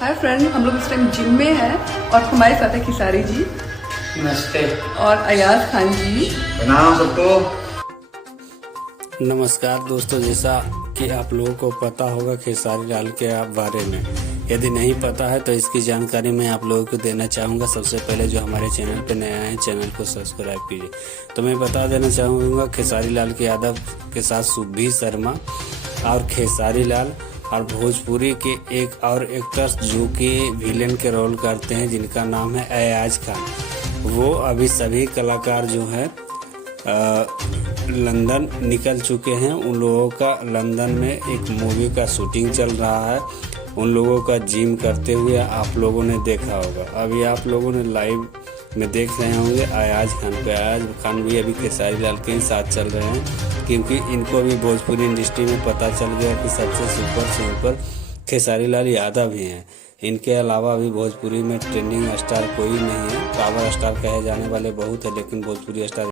Hi friend, हम लोग इस टाइम जिम में हैं और हमारे साथ है खिसारी जी। नमस्ते। और अयाज खान जी। प्रणाम सबको। नमस्कार दोस्तों, जैसा कि आप लोगों को पता होगा खेसारी लाल के बारे में, यदि नहीं पता है तो इसकी जानकारी मैं आप लोगों को देना चाहूँगा। सबसे पहले जो हमारे चैनल पर नया है, चैनल को सब्सक्राइब कीजिए। तो मैं बता देना चाहूँगा खेसारी लाल के यादव के साथ सुभी शर्मा और खेसारी लाल और भोजपुरी के एक और एक्टर्स जो कि विलेन के रोल करते हैं, जिनका नाम है अयाज खान। वो अभी सभी कलाकार जो हैं लंदन निकल चुके हैं। उन लोगों का लंदन में एक मूवी का शूटिंग चल रहा है। उन लोगों का जिम करते हुए आप लोगों ने देखा होगा। अभी आप लोगों ने लाइव में देख रहे होंगे अयाज खान को। अयाज खान भी अभी खेसारी लाल के ही साथ चल रहे हैं, क्योंकि इनको भी भोजपुरी इंडस्ट्री में पता चल गया कि सबसे सुपर से ऊपर खेसारी लाल यादव ही हैं। इनके अलावा भी भोजपुरी में ट्रेंडिंग स्टार कोई नहीं है। पावर स्टार कहे जाने वाले बहुत है, लेकिन भोजपुरी स्टार